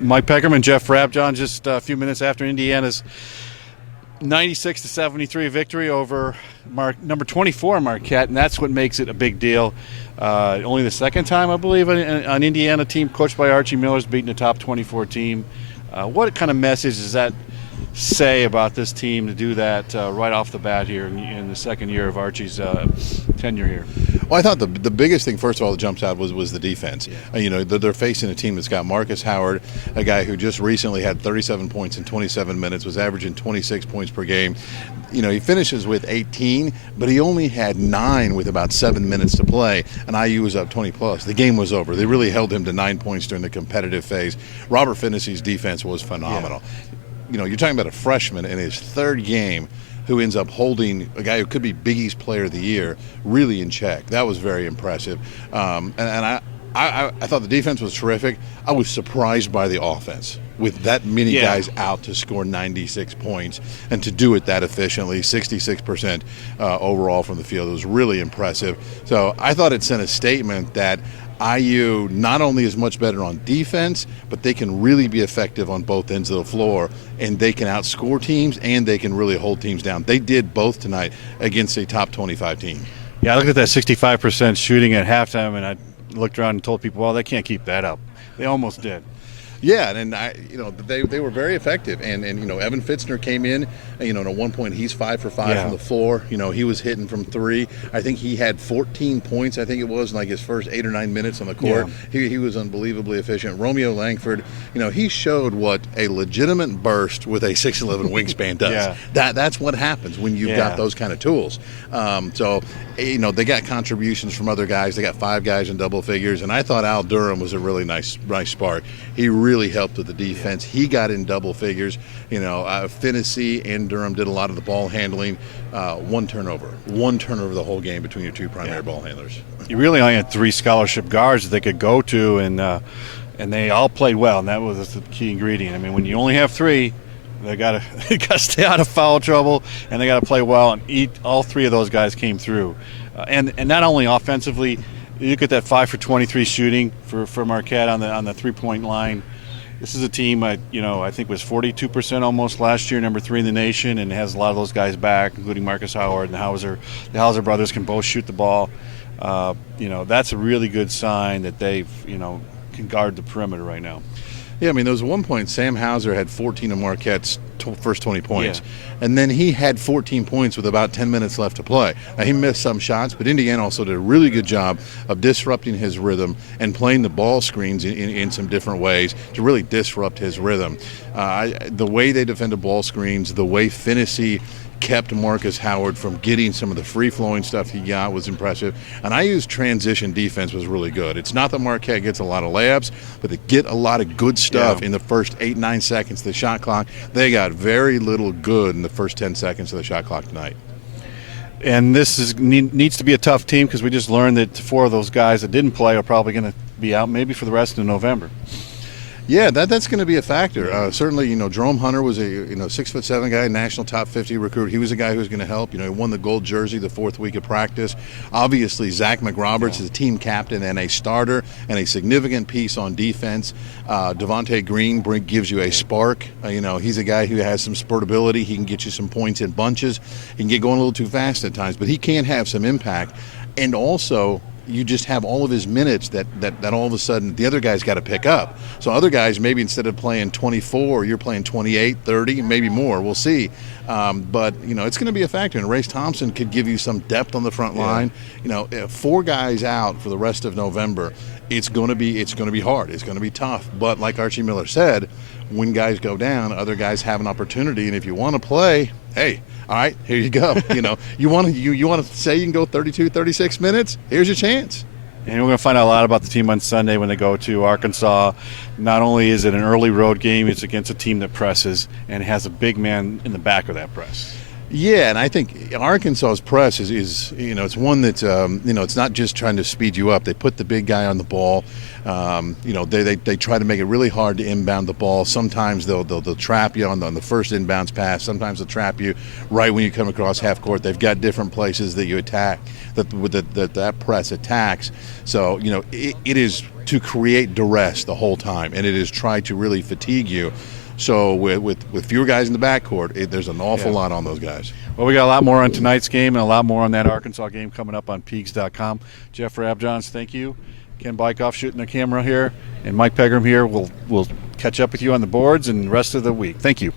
Mike Pegram and Jeff Rabjohns just a few minutes after Indiana's 96-73 victory over number 24 Marquette, and that's what makes it a big deal. Only the second time, I believe, an Indiana team coached by Archie Miller has beaten a top 24 team. What kind of message does that say about this team to do that right off the bat here in the second year of Archie's tenure here? Well, I thought the biggest thing, first of all, that jumps out was the defense. Yeah. They're facing a team that's got Marcus Howard, a guy who just recently had 37 points in 27 minutes, was averaging 26 points per game. He finishes with 18, but he only had 9 with about 7 minutes to play, and IU was up 20+. The game was over. They really held him to 9 points during the competitive phase. Robert Finnessy's defense was phenomenal. Yeah. You're talking about a freshman in his third game who ends up holding a guy who could be Big East Player of the Year really in check. That was very impressive. And I thought the defense was terrific. I was surprised by the offense with that many guys out to score 96 points and to do it that efficiently, 66% overall from the field. It was really impressive. So I thought it sent a statement that IU not only is much better on defense, but they can really be effective on both ends of the floor, and they can outscore teams and they can really hold teams down. They did both tonight against a top 25 team. Yeah, I looked at that 65% shooting at halftime, and I looked around and told people, well, they can't keep that up. They almost did. Yeah, and they were very effective, and Evan Fitzner came in, at one point he's 5 for 5 from the floor. He was hitting from 3. I think he had 14 points. I think it was in like his first 8 or 9 minutes on the court. Yeah. He was unbelievably efficient. Romeo Langford, he showed what a legitimate burst with a 6'11" wingspan does. Yeah. That's what happens when you've got those kind of tools. They got contributions from other guys. They got 5 guys in double figures, and I thought Al Durham was a really nice spark. He really helped with the defense. He got in double figures. Finnessy and Durham did a lot of the ball handling. One turnover the whole game between your two primary ball handlers. You really only had 3 scholarship guards that they could go to, and they all played well, and that was the key ingredient. I mean, when you only have 3, they got to stay out of foul trouble, and they got to play well. And all 3 of those guys came through, and not only offensively. You look at that 5 for 23 shooting for Marquette on the 3-point line. This is a team I think was 42% almost last year, number 3 in the nation, and has a lot of those guys back, including Marcus Howard and the Hauser. The Hauser brothers can both shoot the ball. That's a really good sign that they've can guard the perimeter right now. Yeah, there was one point Sam Hauser had 14 of Marquette's first 20 points, and then he had 14 points with about 10 minutes left to play. Now, he missed some shots, but Indiana also did a really good job of disrupting his rhythm and playing the ball screens in some different ways to really disrupt his rhythm. The way they defended ball screens, the way Finnessy kept Marcus Howard from getting some of the free-flowing stuff he got was impressive. And IU's transition defense was really good. It's not that Marquette gets a lot of layups, but they get a lot of good stuff in the first 8-9 seconds of the shot clock. They got very little good in the first 10 seconds of the shot clock tonight. And this needs to be a tough team because we just learned that 4 of those guys that didn't play are probably going to be out maybe for the rest of November. Yeah, that's going to be a factor. Certainly, Jerome Hunter was a 6'7" guy, national top 50 recruit. He was a guy who was going to help. He won the gold jersey the 4th week of practice. Obviously, Zach McRoberts is a team captain and a starter and a significant piece on defense. Devontae Green gives you a spark. He's a guy who has some spurtability. He can get you some points in bunches. He can get going a little too fast at times, but he can have some impact. And also, you just have all of his minutes that all of a sudden the other guy's got to pick up. So other guys, maybe instead of playing 24, you're playing 28, 30, maybe more. We'll see. But it's going to be a factor. And Race Thompson could give you some depth on the front line. 4 guys out for the rest of November. It's going to be hard. It's going to be tough. But like Archie Miller said, when guys go down, other guys have an opportunity. And if you want to play, hey, all right, here you go. You want to say you can go 32, 36 minutes? Here's your chance. And we're going to find out a lot about the team on Sunday when they go to Arkansas. Not only is it an early road game, it's against a team that presses and has a big man in the back of that press. Yeah, and I think Arkansas's press is it's one that it's not just trying to speed you up. They put the big guy on the ball. They try to make it really hard to inbound the ball. Sometimes they'll trap you on the first inbounds pass. Sometimes they'll trap you right when you come across half court. They've got different places that you attack that press attacks. So it is to create duress the whole time, and it is try to really fatigue you. So with fewer guys in the backcourt, there's an awful lot on those guys. Well, we got a lot more on tonight's game and a lot more on that Arkansas game coming up on Peegs.com. Jeff Rabjohns, thank you. Ken Bykoff shooting the camera here, and Mike Pegram here. We'll catch up with you on the boards and the rest of the week. Thank you.